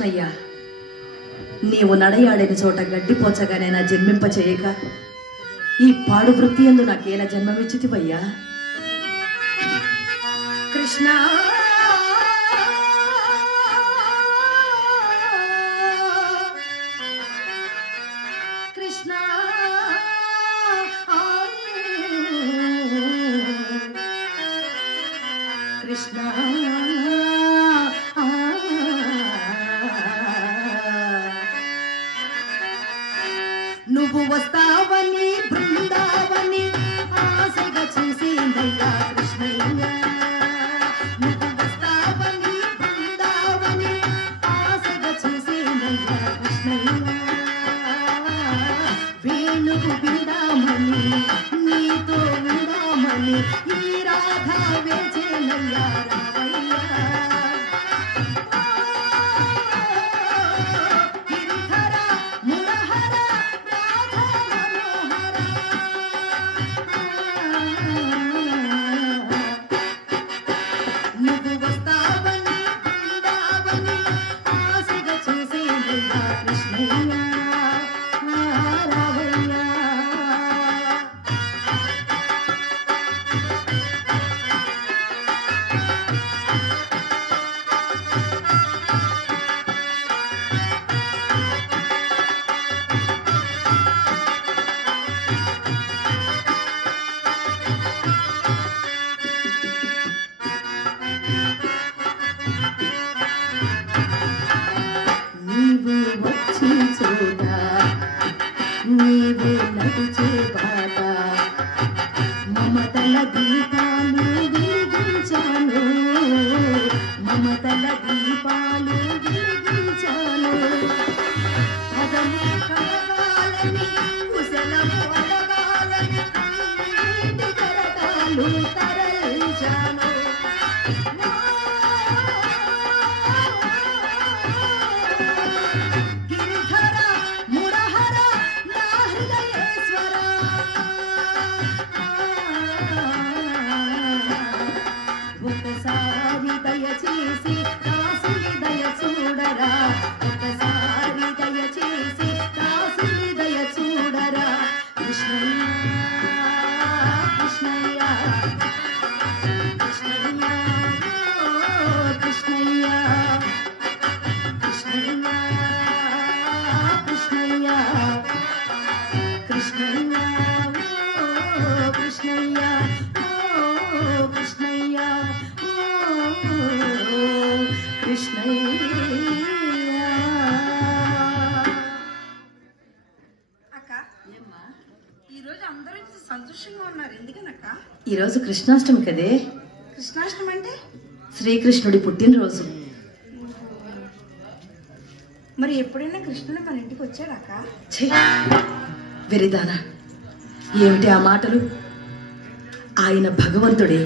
కృష్ణయ్య, నీవు నడయాడిన చోట గడ్డిపోచగానైనా జన్మింప చేయక ఈ పాడు వృత్తి యందు నాకేలా జన్మమిచ్చితివయ్యా? కృష్ణ కృష్ణ కృష్ణ నువ్వు వస్తావని బృందావని ఆశగా చూసిందయ్యా కృష్ణయ్య. నువ్వు వస్తావని బృందావని ఆశగా చూసిందయ్యా కృష్ణయ్య. వేణువు విందామని నీతో ఉందామని ఈ రాధా వేచేనయ్యా రావయ్యా. నీవు నడిచే బాట మమతల దీపాలు వెలిగించాను, మమతల దీపాలు వెలిగించాను. పదము కలగాలని కుశలము అడగాలని నీటి కరటాలు తరలించాను. ఒకసారి దయచేసి కాశీ దయ చూడరా, ఒకసారి దయచేసి కాశీ దయ చూడరా. కృష్ణయ్య కృష్ణయ్య కృష్ణయ్య కృష్ణయ్య కృష్ణయ్య కృష్ణయ్య కృష్ణయ్య కృష్ణయ్య కృష్ణయ్య కృష్ణయ్య. అక్క ఈరోజు అందరూ సంతోషంగా ఉన్నారు, ఎందుకనక్క? ఈరోజు కృష్ణాష్టమి కదే. కృష్ణాష్టమి అంటే శ్రీకృష్ణుడి పుట్టినరోజు. మరి ఎప్పుడైనా కృష్ణుడు మన ఇంటికి వచ్చాడాక? వెరిదానా, ఏమిటి ఆ మాటలు? ఆయన భగవంతుడే,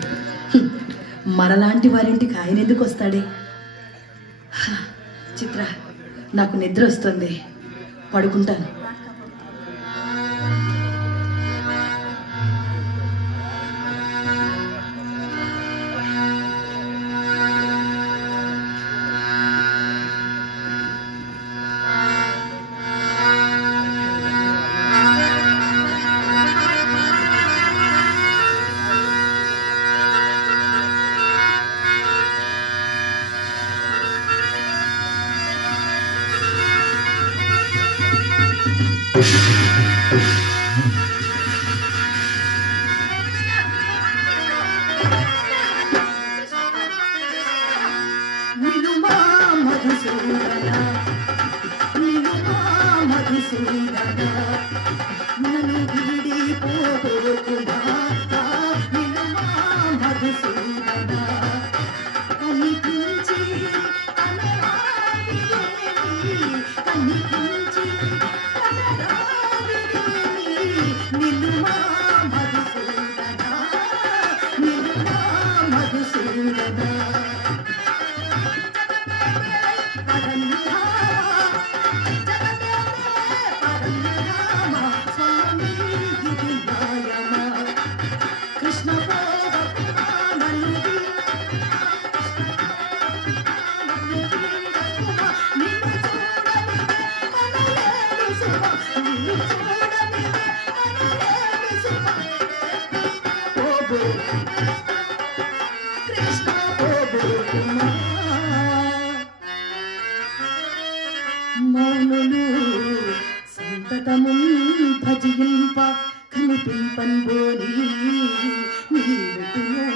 మనలాంటి వారింటికి ఆయన ఎందుకు వస్తాడే? చిత్ర, నాకు నిద్ర వస్తుంది, పడుకుంటాను. నిలుమా మధుసూదన, నిలుమా మధుసూదన, నన్ను వీడిపోకుమా. నిలుమా మధుసూదన, కనిపించి కనరావిదేవి, కనిపించి కనరావిదేవి. నిలుమా మధుసూదన, నిలుమా మధుసూదన. స్వామి ఇది న్యాయమా? మౌనులు సంతతము భజింప కనిపింపన్బోని నీరుతునో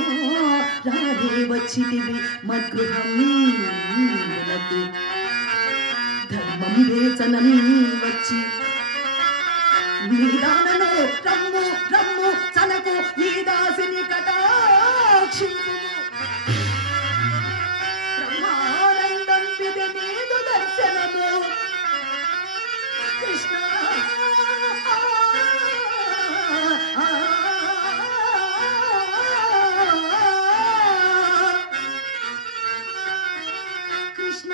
రానే వచ్చితివి మద్గృహం ధర్మం వేచనం వచ్చి నీదానను రమ్ము రమ్ము చనకు నీ దాసిని కటాక్షింపు బ్రహ్మానందం విధి నీదు దర్శనము కృష్ణ కృష్ణ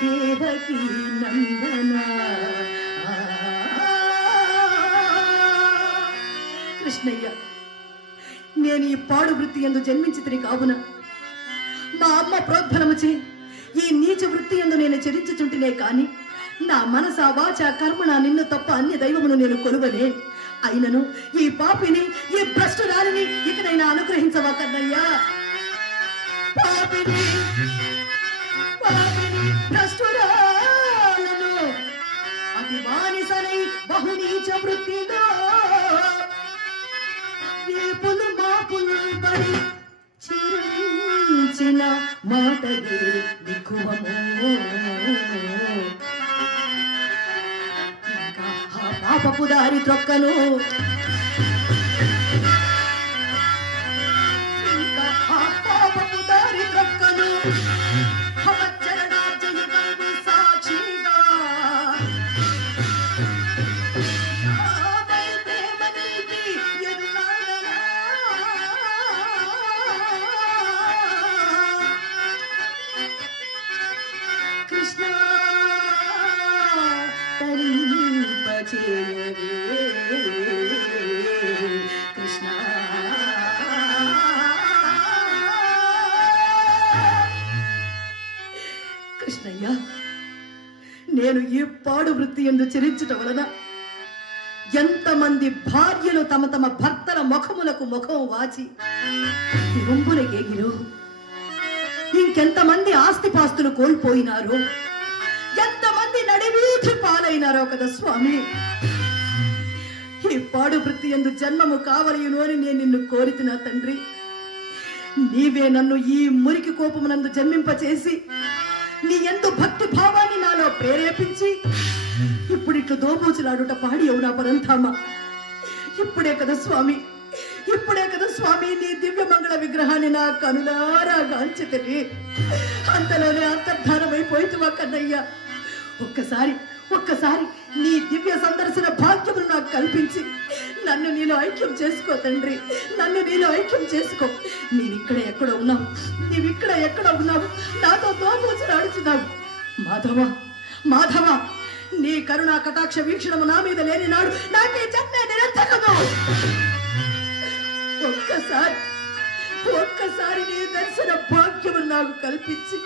దేవకీ నందన కృష్ణయ్య, నేను ఈ పాడు వృత్తి యందు జన్మించితిని కావున మా అమ్మ ప్రోద్బలముచే ఈ నీచ వృత్తి యందు నేను చరించుచుంటినే కాని నా మనస వాచ కర్మణ నిన్ను తప్ప అన్య దైవమును నేను కొలువనే. అయినను ఈ పాపిని ఈ భ్రష్టురాలిని ఇకనైనా అనుగ్రహించవా కన్నయ్యా. పాపిని పాపిని భ్రష్టురాలను అతి బానిసనై బహునీచ వృత్తిలో ఏపులు మాపులు పడి చిరించిన మాటగే దిక్కువము. ఇంకా ఆ పాపపు దారి త్రొక్కను, ఇంకా ఆ పాపపు దారి త్రొక్కను అవచ్చరణార్జయుగము సాక్షిగా కృష్ణ తరింపచేయవే కృష్ణ. కృష్ణయ్య, నేను ఈ పాడు వృత్తి యందు చరించుట వలన ఎంతమంది భార్యలు తమ తమ భర్తల ముఖములకు ముఖం వాచి గుంపులకేగిరు, ఇంకెంతమంది ఆస్తిపాస్తులు కోల్పోయినారో, ఎంతమంది నడివీధి పాలైనారో కదా స్వామి. ఈ పాడు వృత్తి యందు జన్మము కావలయును అని నేను నిన్ను కోరితున్నా తండ్రి. నీవే నన్ను ఈ మురికి కోపమునందు జన్మింపచేసి నీ యందు భక్తి భావాన్ని నాలో ప్రేరేపించి ఇప్పుడిట్లు దోబూచులాడుట పాడి అవునా పరంధామ. ఇప్పుడే కదా స్వామి, ఇప్పుడే కదా స్వామి నీ దివ్య మంగళ విగ్రహాన్ని నా కనులారా గాంచితిని. అంతలోనే అంతర్ధానమైపోయితువా కన్నయ్య. ఒక్కసారి నీ దివ్య సందర్శన భాగ్యమును నాకు కల్పించి నన్ను నీలో ఐక్యం చేసుకో తండ్రి, నన్ను నీలో ఐక్యం చేసుకో. నీవిక్కడ ఎక్కడ ఉన్నావు, నీవిక్కడ ఎక్కడ ఉన్నావు, నాతో దోబూచులాడుచున్నావు. మాధవ మాధవ, నీ కరుణా కటాక్ష వీక్షణము నా మీద లేని నాడు నాకే జన్మే నిరంతరము. ఒక్కసారి నీ దర్శన భాగ్యము నాకు కల్పించి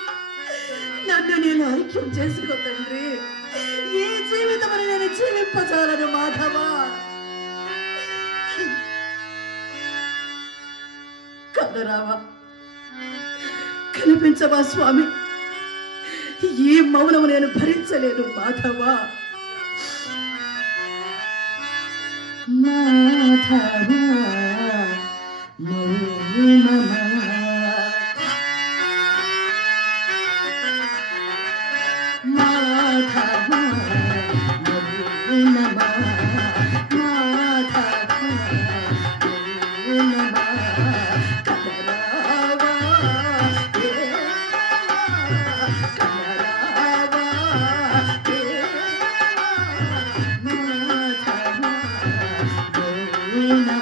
నన్ను నేను ఐక్యం చేసుకో తండ్రి. ఈ జీవితమును నేను జీవింపజాలను మాధవ. కదరావా, కనిపించవా స్వామి. ఈ మౌనము నేను భరించలేను మాధవ. మాధవ మౌనమా మాధవ మౌనమా మాధవ మౌనమా కదరావా కదరావా మాధవ మౌనమా.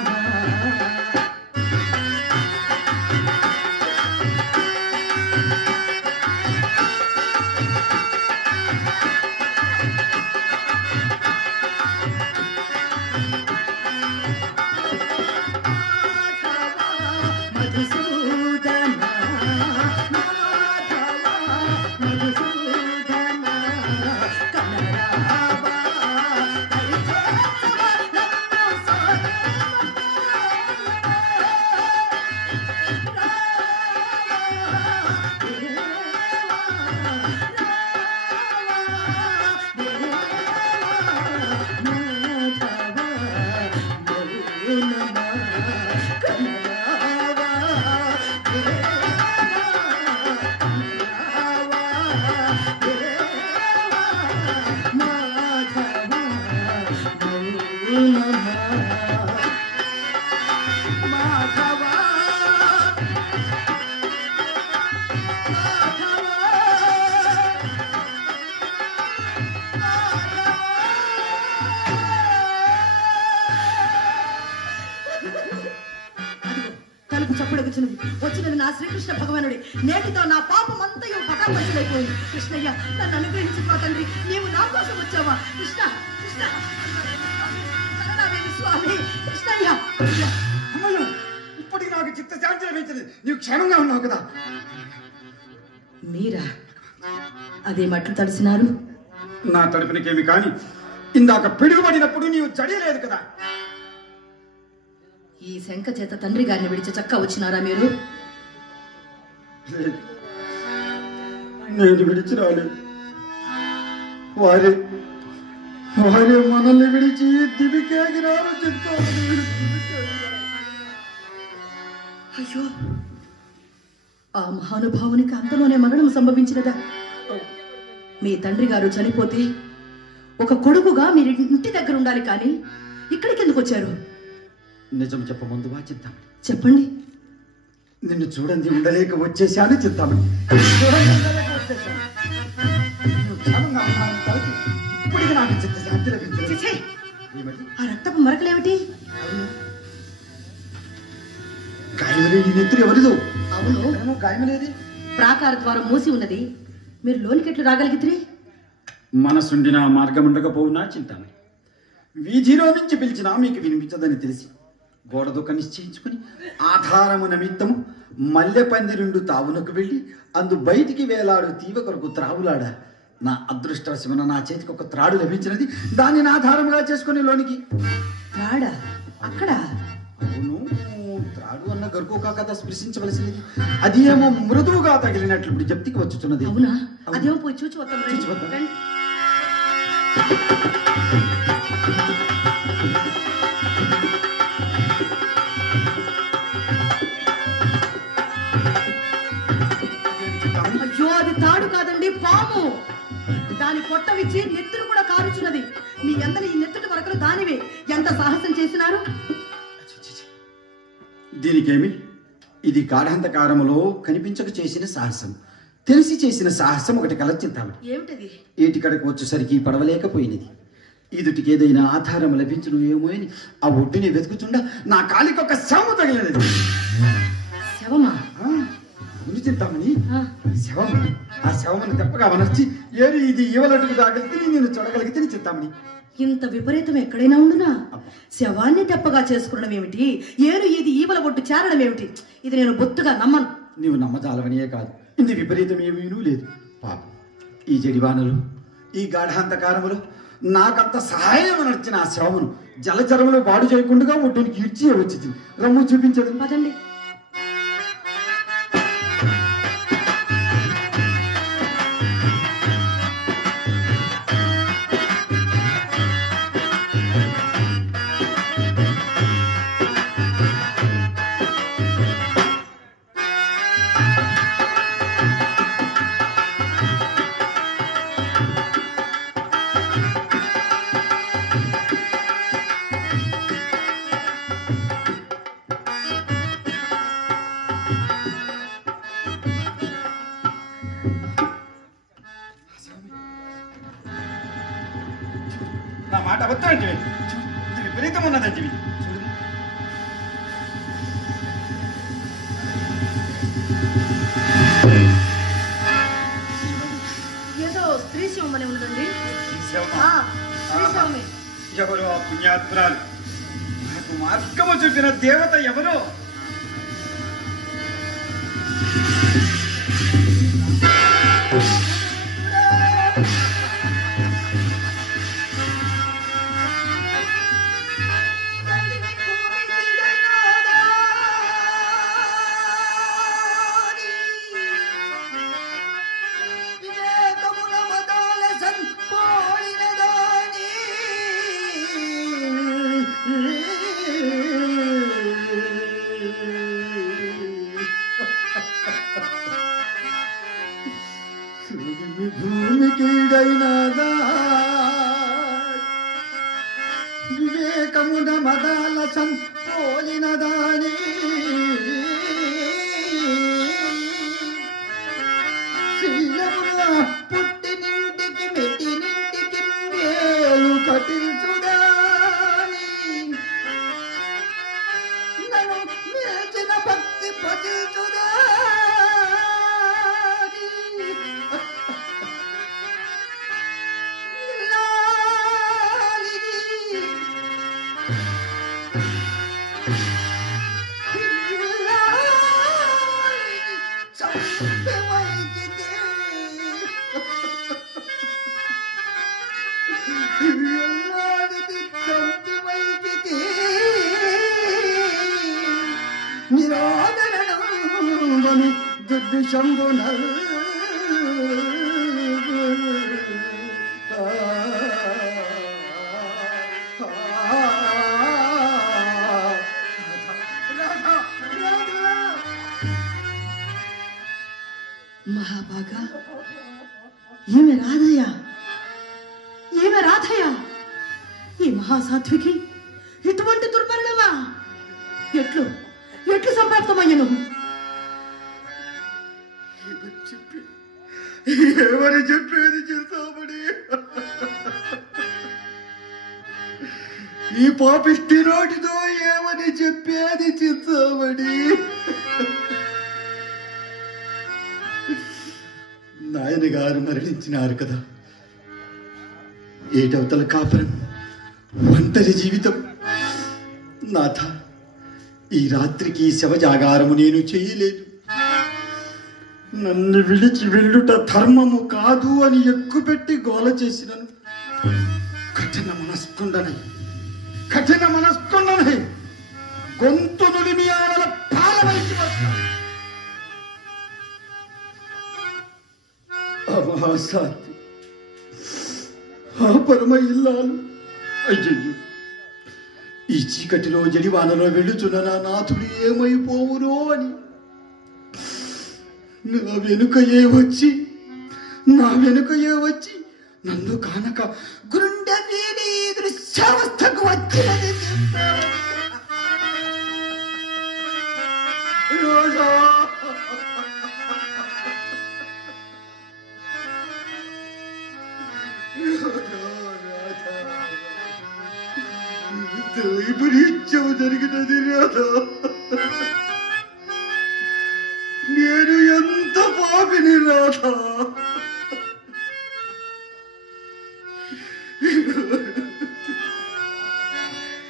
మాధవ తలుపు చప్పుడొచ్చినది. వచ్చినది నా శ్రీకృష్ణ భగవానుడి. నేటితో నా పాపం అంతయు పటాపంచలైపోయింది. కృష్ణయ్య, నన్ను అనుగ్రహించుకో తండ్రి. నీవు నా కోసం వచ్చావా? కృష్ణ కృష్ణ శరణాదేవి స్వామి. కృష్ణయ్య, అమ్మయ్య, ఇప్పటికి నాకు చిత్తశాంతి లభించింది. నీవు క్షేమంగా ఉన్నావు కదా? మీరా? అదే మట్లు తడిసినారు. నా తడుపునికేమి కాని ఇందాక పిడుగుపడినప్పుడు నీవు జడియలేదు కదా? ఈ శంఖ చేత తండ్రి గారిని విడిచి చక్క వచ్చినారా మీరు? లేదు, నేను విడిచి రాలేదు. వారే మనల్ని విడిచి దివికేగినారు. అయ్యో, ఆ మహానుభావునికి అంతలోనే మరణం సంభవించినదా? మీ తండ్రి గారు చనిపోతే ఒక కొడుకుగా మీరు ఇంటి దగ్గర ఉండాలి, కానీ ఇక్కడికి ఎందుకు వచ్చారు? నిజం చెప్పమందువా చింతామణి? చెప్పండి. నిన్ను చూడండి ఉండలేక వచ్చేసాను చింతామణి. ఇప్పటికి నాకు చిత్తశాంతి లభించింది. ఛీ! ఆ రక్తపు మరకలేమిటి? గాయమలేని నెత్తురు ఎవరిదో? అవును, గాయమలేది. ప్రాకార ద్వారం మూసి ఉన్నది. మీరు లోనికెట్లు రాగలిగితే? మనసుండిన మార్గం ఉండకపోవునా చింతామణి. వీధిలో నుంచి పిలిచినా మీకు వినిపించదని తెలిసి గోడదొక్క నిశ్చయించుకుని ఆధారము నిమిత్తము మల్లె పందిరుండు తావునకు వెళ్ళి అందు బయటికి వేలాడు తీవ కొరకు త్రావులాడ. నా అదృష్టవశమున నా చేతికి ఒక త్రాడు లభించినది. దానిని ఆధారముగా చేసుకుని లోనికి. రాడా? అక్కడ? అవును, త్రాడు అన్న గరుకు కథ స్పృశించవలసినది. అది ఏమో మృదువుగా తగిలినట్లు ఇప్పుడు జప్తికి వచ్చుతున్నది. అవునా? అదేమో పోయి చూచి వద్దాం. చూచి వద్దాం. రండి. అయ్యో, అది తాడు కాదండి, పాము. దాని పొట్ట విచ్చి నెత్తులు కూడా కారుచున్నది. మీ అందరి ఈ నెత్తుటి వరకలు దానివే. ఎంత సాహసం చేసినారు? దీనికేమి? ఇది గాఢాంధకారములో కనిపించక చేసిన సాహసం. తెలిసి చేసిన సాహసం ఒకటి కలర్చింతాము. ఏమిటది? ఏటికడకు వచ్చేసరికి పడవలేకపోయినది. ఈదుటికి ఏదైనా ఆధారం లభించను ఏమో అని ఆ ఒడ్డుని వెతుకుతుండా నా కాలికి ఒక శవము తగిలినది. శవమా? ముందు చింతామని ఆ. శవం. ఆ శవమును తెప్పగా వనర్చి ఏరు ఇది ఇవ్వలట్టుకు దాగలిగితే నేను చూడగలిగితే చింతామని. ఇంత విపరీతం ఎక్కడైనా ఉండునా? శవాన్ని తెప్పగా చేసుకోవడం ఏమిటి? ఏరు ఇది ఈవల ఒడ్డు చేరడం ఏమిటి? ఇది నేను బొత్తుగా నమ్మను. నీవు నమ్మజాలవనియే కాదు, ఇంది విపరీతం ఏమీనూ లేదు. పాపం, ఈ జడివానలు, ఈ గాఢాంధకారములు నాకంత సహాయం నడిచిన ఆ శవమును జలచరములు పాడు చేయకుండా ఒడ్డునికి ఇడ్చి వచ్చింది. రమ్ము చూపించదు. పదండి. నా మాట అబద్ధం అంటే ఇది విపరీతం ఉన్నదంటే చూడు. ఏదో స్త్రీ శవం అని ఉన్నదండి. శ్రీశవమా? స్త్రీ శవమే. ఎవరో ఆ పుణ్యాత్మురాలు నాకు మార్గము చూపిన దేవత ఎవరో? శీలమున మదాల సంపోలిన దాని శీలమున పుట్టినింటికి మెట్టినింటికి మేలు కటిల్చుదాని నన్ను మేచిన భక్తి పతిల్చుదాని నిరాదరణం దుర్విషంబున మహాభాగా ఈమె రాధయ్య, ఈమె రాధయ్య. ఈ మహాసాధ్వికి ఇటువంటి దుర్మరణమా? ఎట్లు ఎట్లు సంప్రాప్తమయ్యను? ఎవరు చెప్పేది చేస్తామని ఈ పాపిష్టి నోటితో ఏమని చెప్పేది చేస్తామని నాయన గారు మరణించినారు కదా. ఏటవతల కాపురం, ఒంటరి జీవితం. నాథ, ఈ రాత్రికి శవజాగారము నేను చేయలేదు. నన్ను విడిచి వెళ్ళుట ధర్మము కాదు అని ఎక్కుపెట్టి గోల చేసినను. కఠిన మనస్కుండనై గొంతు నులిమి ఆడల పాలవలసి వస్తాను. మహాసాధ్వి, ఆ పరమ ఇల్లాలు, అయ్యయ్యో, ఈ చీకటిలో జడివానలో వెళ్ళుచున్న నా నాథుడు ఏమైపోవునో అని నా వెనుకయే వచ్చి నన్ను కానక గుండె వీడి దృశ్యావస్థకు వచ్చినది. రోజా విపరీత్యము జరిగినది రాధా. నేను ఎంత పాపిని రాధా.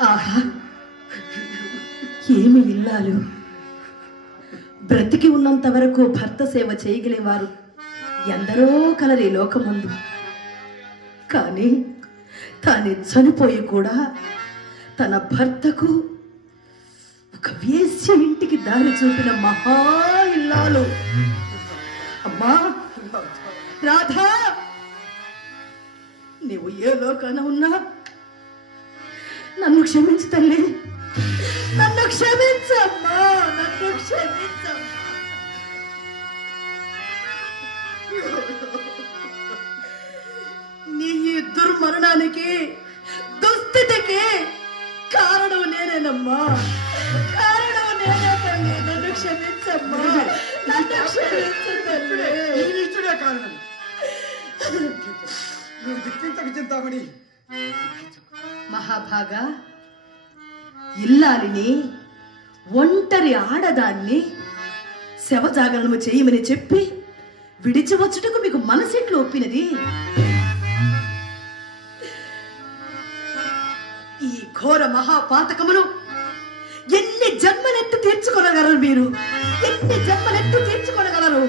ఆహా, ఏమి ఇల్లాలు! బ్రతికి ఉన్నంత వరకు భర్త సేవ చేయగలేవారు ఎందరో కలరి లోకమందు. కానీ తాను చనిపోయి కూడా తన భర్తకు ఒక వేశ్య ఇంటికి దారి చూపిన మహా ఇల్లాలు. అమ్మా రాధా, నీవు ఏ లోకాన ఉన్నా నన్ను క్షమించు తల్లి, నన్ను క్షమించమ్మా, నన్ను క్షమించమ్మా. నీ ఈ దుర్మరణానికి, దుస్థితికి కారణం నేనేనమ్మా, కారణం నేనే తల్లి. నన్ను క్షమించమ్మా, నన్ను క్షమించు తల్లి. నీచుడే కారణం. నువ్వు దిక్కించకు చింతామణి. మహాభాగా, ఇల్లాలిని, ఒంటరి ఆడదాన్ని శవజాగరణము చేయమని చెప్పి విడిచి వచ్చుటకు మీకు మనసెట్లు ఒప్పినది? ఈ ఘోర మహాపాతకమును ఎన్ని జన్మలెత్తు తీర్చుకొనగలరు మీరు? ఎన్ని జన్మలెత్తు తీర్చుకొనగలరు?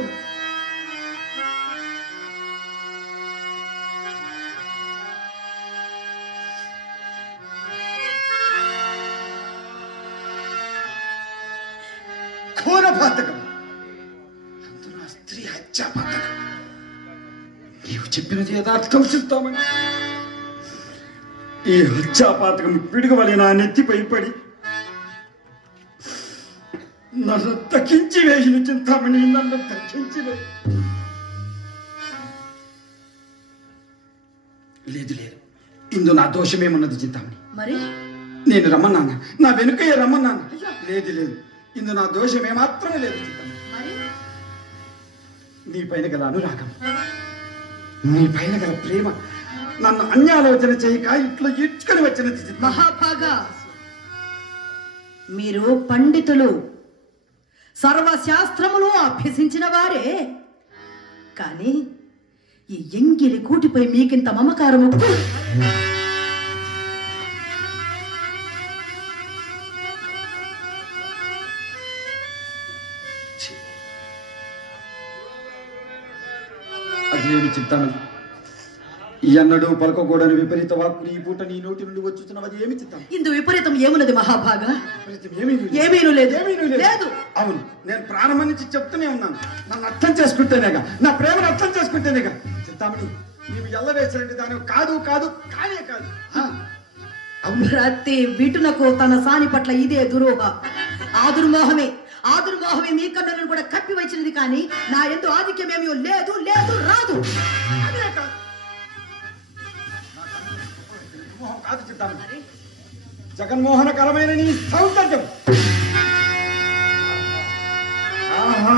ఘోర పాతకం, అందులో స్త్రీ హత్యా పాతకం. నీవు చెప్పినది యథార్థం చెప్తామని ఈ హత్యాపాతకం పిడుగవలి నా నెత్తిపై పడి నన్ను తగ్గించి వేసిన చింతామణి, నన్ను తగ్గించి లేదు లేదు, ఇందు నా దోషమేమున్నది చింతామణి? మరి నేను రమ్మన్నాను, నా వెనుకయ్య రమ్మన్నాను. లేదు లేదు, ఇందు నా దోషం ఏమాత్రమే లేదు చిత్తమ్మ. మరి నీ పైన గల అనురాగం, నీ పైన గల ప్రేమ నన్ను అన్యాలోచన చేయక ఇట్లా ఇచ్చుకొని వచ్చినది చిత్తమ్మ. మహాభాగా, మీరు పండితులు, సర్వశాస్త్రములు అభ్యసించిన వారే, కానీ ఈ ఎంగిలి కూటిపై మీకింత మమకారము. అదేమి చిత్తాను, ఎన్నడూ పలకకూడని విపరీత వాక్కులు ఈ పూట నీ నోటి నుండి వచ్చుతున్నవి. అది ఏమి చిత్తం? ఇందు విపరీతం ఏమున్నది మహాభాగా? ఏమీనూ లేదు. లేదు. అవును, నేను ప్రారంభం నుంచి చెప్తూనే ఉన్నాను. నన్ను అర్థం చేసుకుంటేనేగా, నా ప్రేమను అర్థం చేసుకుంటేనేగా. చిత్తామణి, నీవు ఎల్లవేసినట్టు దాని కాదు కాదు కానే కాదు. ప్రతి విటునకు తన సాని పట్ల ఇదే దురోహ. ఆ దుర్మోహమే మీ కన్నులను కూడా కప్పి వచ్చినది, కానీ నా ఎందు ఆధిక్యం ఏమీ లేదు, లేదు, రాదు. అదే కాదు, కాదు చిత్తామణి, జగన్మోహనకరమైన నీ సౌందర్యం, ఆహా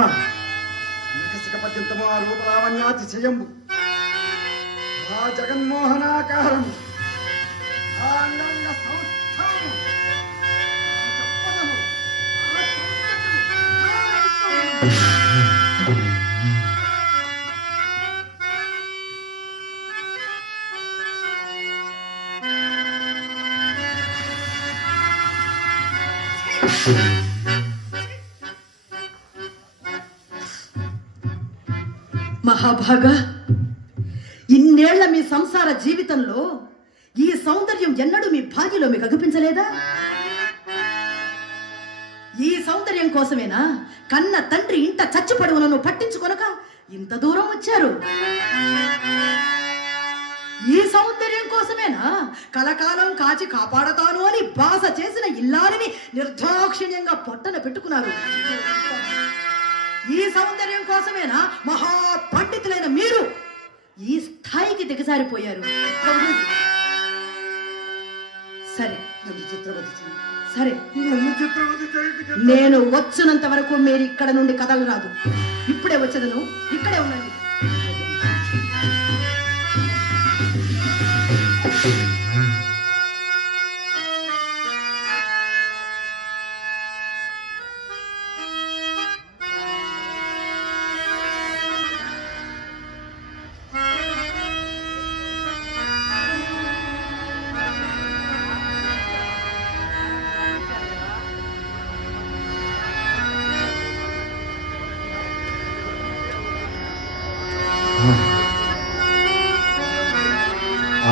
వికసిక పర్యంతము ఆ రూపలావణ్యాతిశయంబు, ఆ జగన్మోహనాకారం, ఆ అంగాంగ సౌష్ఠవము, ఆ చెప్పదము, ఆ సౌందర్యము, ఆ ఐశ్వర్యము. మహాభాగా, ఇన్నేళ్ల మీ సంసార జీవితంలో ఈ సౌందర్యం ఎన్నడూ మీ భాగ్యలో మీకు అగుపించలేదా? ఈ సౌందర్యం కోసమేనా కన్న తండ్రి ఇంట చచ్చిపడువులను పట్టించుకొనక ఇంత దూరం వచ్చారు? ఈ సౌందర్యం కోసమేనా కలకాలం కాచి కాపాడతాను అని బాస చేసిన ఇల్లారిని నిర్దాక్షిణ్యంగా పొట్టన పెట్టుకున్నారు? ఈ సౌందర్యం కోసమేనా మహా పండితులైన మీరు ఈ స్థాయికి దిగజారిపోయారు? సరే సరే, నేను వచ్చినంత వరకు మీరు ఇక్కడ నుండి కదలరాదు. ఇప్పుడే వచ్చేదను, ఇక్కడే ఉండండి.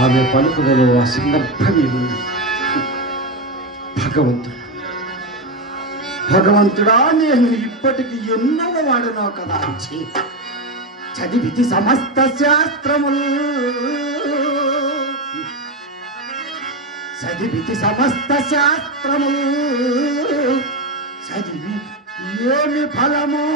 ఆమె పలుకులలో ఆ సందర్భమేముంది? భగవంతుడా, నేను ఇప్పటికి ఎన్నో వాడునో కదా. చదివితి సమస్త శాస్త్రములు, చదివితి సమస్త శాస్త్రములు, చదివి ఏమి ఫలమో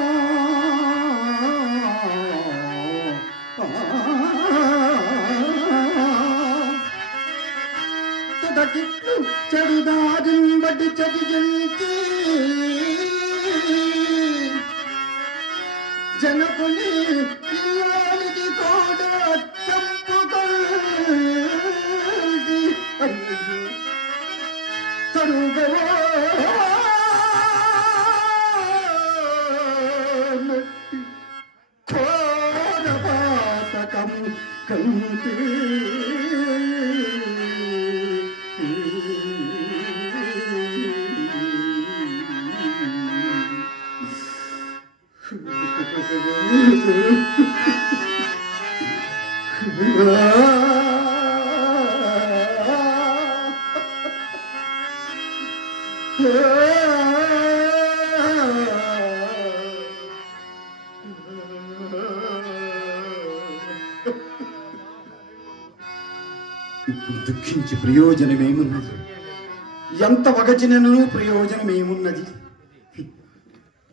తుదకిట్లు చెడుదారిని బట్టి చదివించి జనకుని ఇల్లాలిది కూడా చంపుకొల్ది తరుగవో ఘోరపాతకము కంటి ఇప్పుడు దుఃఖించి ప్రయోజనమేమున్నది? ఎంత వగచినను ప్రయోజనమేమున్నది?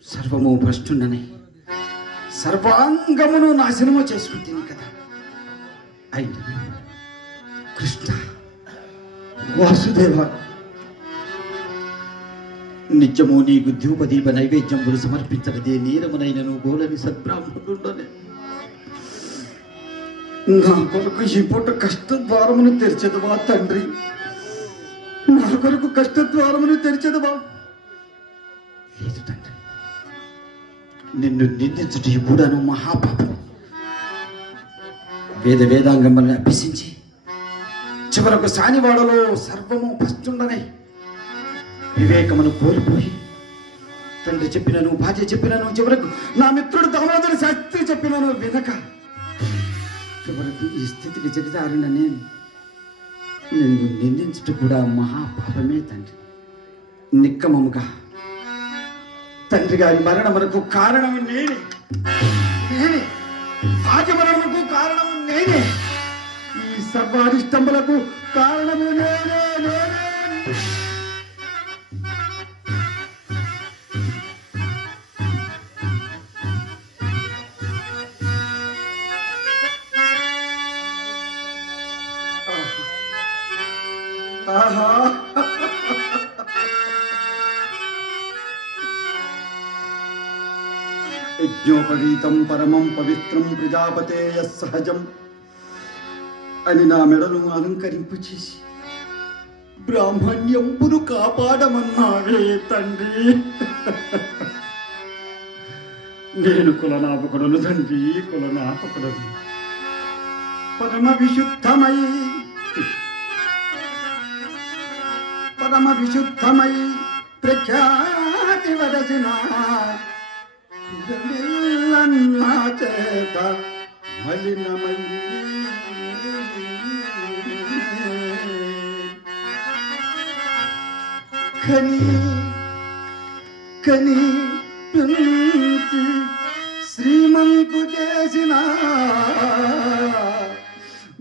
సర్వము భ్రష్టున్ననే సర్వాంగమును నాశనము చేసుకుంటుంది కదా. అయినా కృష్ణ, వాసుదేవ, నిత్యము నీకు ధూపదీప నైవేద్యములు సమర్పించడదే నేరమునైనను గోలని సద్బ్రాహ్మణుడనే. నా కొరకు ఈ పూట కష్టద్వారమును తెరిచెదవా తండ్రి, నా కొరకు కష్టద్వారమును తెరిచెదవా? లేదు తండ్రి, నిన్ను నిందించుట కూడాను మహాపాపం. వేదాంగములను అభ్యసించి చివరకు సానివాడలో సర్వము పస్తుండనే వివేకమును కోల్పోయి తండ్రి చెప్పినను భార్య చెప్పినను చివరకు నా మిత్రుడు దామోదర శాస్త్రి చెప్పినను వినక చివరకు ఈ స్థితికి చెడిదారిన నేను నిన్ను నిందించుట కూడా మహాపాపమే తండ్రి. నిక్కమముగా తండ్రి గారి మరణమునకు కారణము నేనే, భార్య మరణమునకు కారణము నేనే, ఈ సర్వారిష్టములకు కారణము నేనే. యజ్ఞోపవీతం పరమం పవిత్రం ప్రజాపతేయ సహజం అని నా మెడను అలంకరింపు చేసి బ్రాహ్మణ్యంపును కాపాడమన్నావే తండ్రి. నేను కులనాపకుడను తండ్రి, కులనాపకుడను. పరమ విశుద్ధమై ప్రఖ్యాతి వదసిన నా చేత మలినమై కని పెంచి శ్రీమంతు చేసిన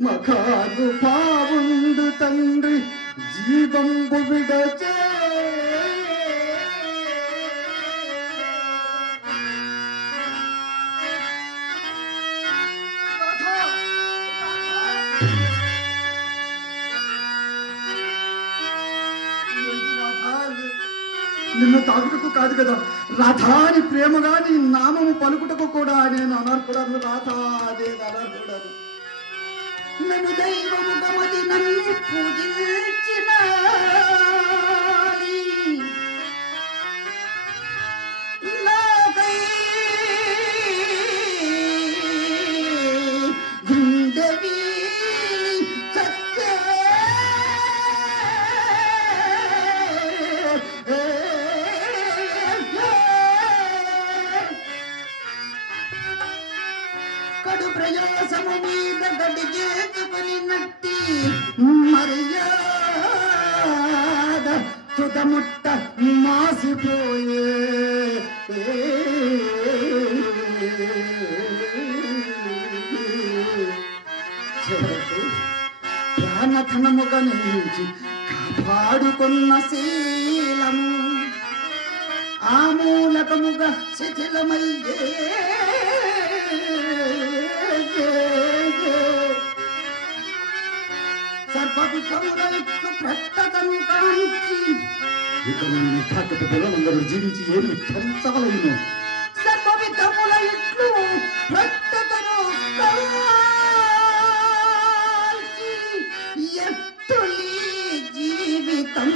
మఖాదు పావుండు తండ్రి జీవంబు విడచే నిన్ను తాగుటకు కాదు కదా రాధాని ప్రేమగా నీ నామము పలుకుటకు కూడా నేను అనర్హుడను. రాధా నేను అనర్హుడను. నన్ను దైవము గమది నన్ను పూజించిన నాకై గుండెవి చచ్చే కడు ప్రయాసము మీద గడిగేసుకుని నట్టి మర్యాద తుదముట్ట మాసిపోయే చివరకు ప్రాణధనముగా నుంచి కాపాడుకున్న శీలము ఆమూలకముగా శిథిలమయ్యే సర్వవిధములైట్లు ప్రక్కతను కాంచి ఇక నేను తాకట పిల్లలందరూ జీవించి ఏమి ధరించవలేను. సర్వవిధములైట్లు ప్రక్కతను కాంచి ఎత్తులి జీవితం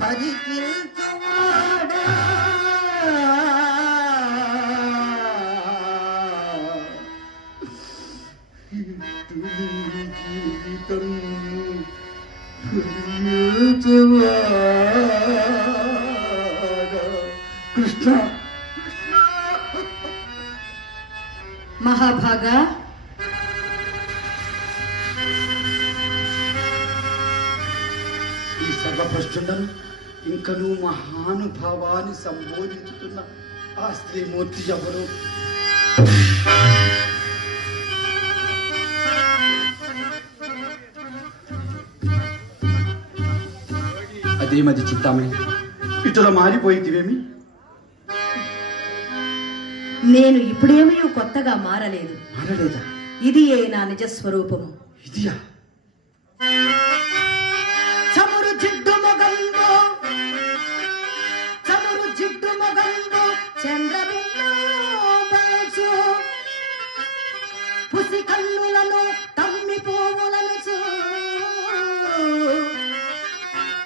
పరికిల్చువాడా జీవితం కృష్ణ మహాభాగా ఈ సర్వభ్రష్టులను ఇంకనూ మహానుభావాన్ని సంబోధించుతున్న ఆ స్త్రీమూర్తి ఎవరు? అదేమది చింతామణి, ఇటుల మారిపోయితివేమి? నేను ఇప్పుడేమీ కొత్తగా మారలేదు. మారలేదా? ఇది నా నిజ స్వరూపము. ఇదియా? చమురు జిడ్డు మొగంలో చంద్రబింబు పుసి కన్నులను తమ్మి పువ్వులను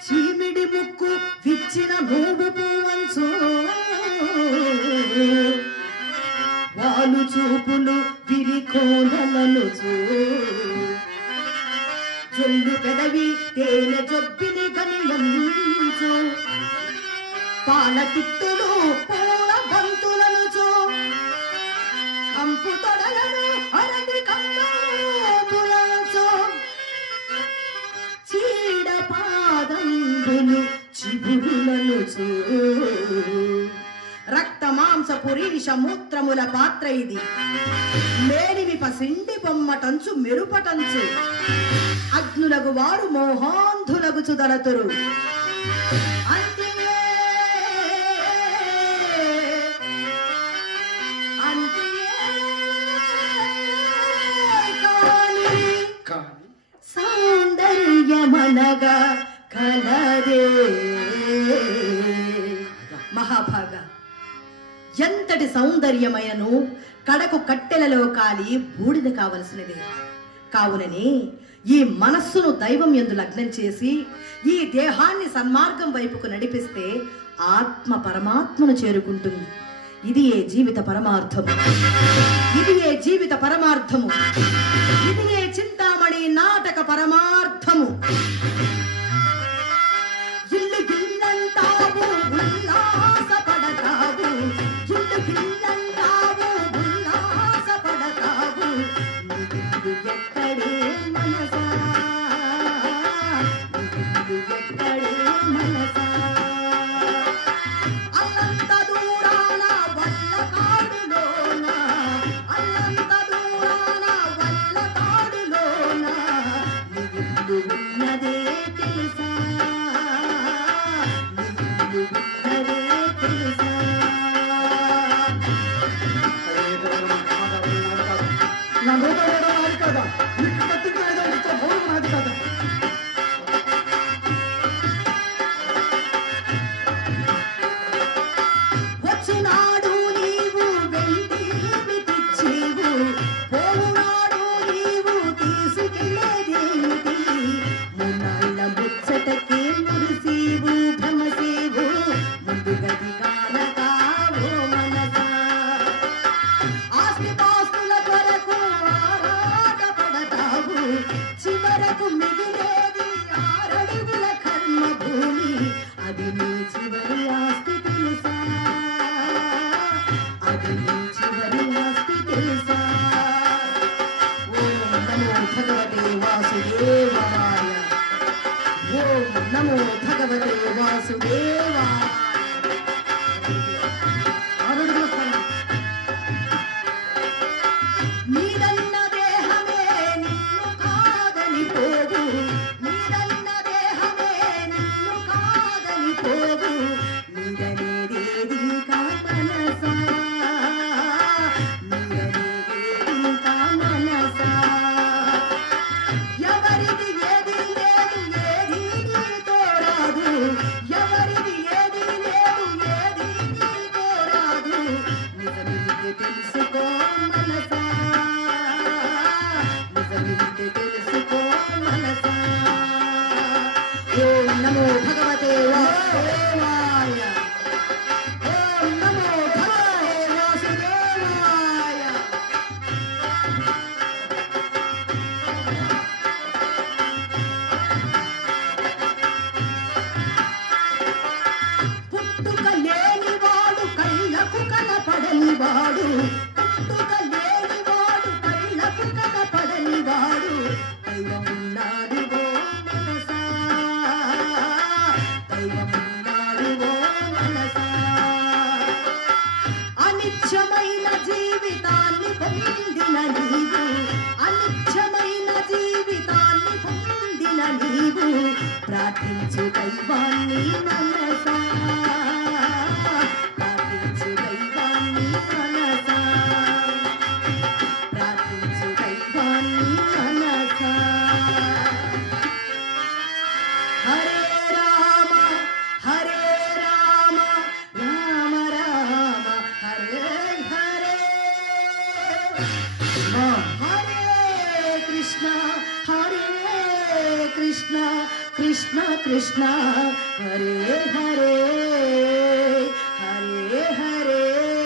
చీమిడి ముక్కు విచ్చిన మూడు పువ్వంచు వాలు చూపులు విరికోనలను జొల్లు పెదవి తేనె జొబ్బిని గనియంచు పాల తిత్తులు పూల బంతులను కంపు తొడలను అరటి కంపులంచు చీడ పాదంబులు చిబురులను రక్త మాంస పురీష మూత్రముల పాత్ర ఇది మేలిమి పసిండి బొమ్మటంచు మెరుపటంచు అగ్నులకు వారు మోహాంధులకు చుదలతురు అంతే సౌందర్యమనగా కలదే మహాభాగ ఎంతటి సౌందర్యమైనను కడకు కట్టెలలో కాలి బూడిద కావలసినదే కావుననే ఈ మనస్సును దైవం యందు లగ్నం చేసి ఈ దేహాన్ని సన్మార్గం వైపుకు నడిపిస్తే ఆత్మ పరమాత్మను చేరుకుంటుంది. ఇది ఏ జీవిత పరమార్థము, ఇది ఏ జీవిత పరమార్థము, ఇది ఏ చింతామణి నాటక పరమార్థము. ఇల్లు గిల్లంటావు ఉల్లాసపడతావు, ఇల్లు గిల్లంటావు ఉల్లాసపడతావు, నీకు ఎక్కడే మనసా, నీకు ఎక్కడే మనసా. అల్లంత దూరాన వల్ల కాడులోన, అల్లంత దూరాన వల్ల కాడులోన నీళ్ళు ఉన్నదే తెలుసా, నీళ్ళు ఉన్నదే తెలుసా. నా నోట కూడా నాది కదా, నీకు కత్తికి ఆయుధం ఇచ్చే భోగం నాది కదా. వచ్చినాడు నీవు వెంటేమి తెచ్చేవు, పోవునాడు నీవు తీసుకెళ్ళేదేమిటి. మున్నాళ్ళ ముచ్చటకే మురిసేవు భ్రమసేవు, ముందుగది కానకావో మనసా. ఆస్తిపాస్తుల కొరకు ఆరాటపడతావు, చివరకు మిగిలేది 6 అడుగుల కర్మ భూమి. అది నీ చివరి ఆస్తి తెలుసా, అది నీ చివరి ఆస్తి తెలుసా. ఓం నమో భగవతే వాసుదేవాయ, ఓం నమో భగవతే వాసుదేవాయ. ఆరడుగుల స్థలం. నీదన్న దేహమే నిన్ను కాదని పోదు, నీదన్న దేహమే నిన్ను కాదని పోదు, నీదనేదేది కా మనసా, నీదనేదేది కా మనసా. ఎవరిది ఏది లేదు ఏది నీతో రాదు, ఎవరిది ఏది లేదు ఏది నీతో రాదు, నిజమిది తెలుసుకో మనసా, నిజమిది తెలుసుకో మనసా. ఓం నమో భగవతే వాసుదేవాయ, ఓం నమో భగవతే వాసుదేవాయ. పుట్టుక లేనివాడు కళ్ళకు కనపడనివాడు, పుట్టుక లేనివాడు కళ్ళకు కనపడనివాడు, దైవమున్నాడు ఓ మనసా, దైవమున్నాడు ఓ మనసా. అనిత్యమైన జీవితాన్ని పొందిన నీవు, అనిత్యమైన జీవితాన్ని పొందిన నీవు, ప్రార్థించు దైవాన్ని మనసా, ప్రార్థించు దైవాన్ని మనసా, ప్రార్థించు దైవాన్ని మనసా. హరే రామ హరే రామ రామ రామ కృష్ణ కృష్ణ కృష్ణ హరే హరే హరే హరే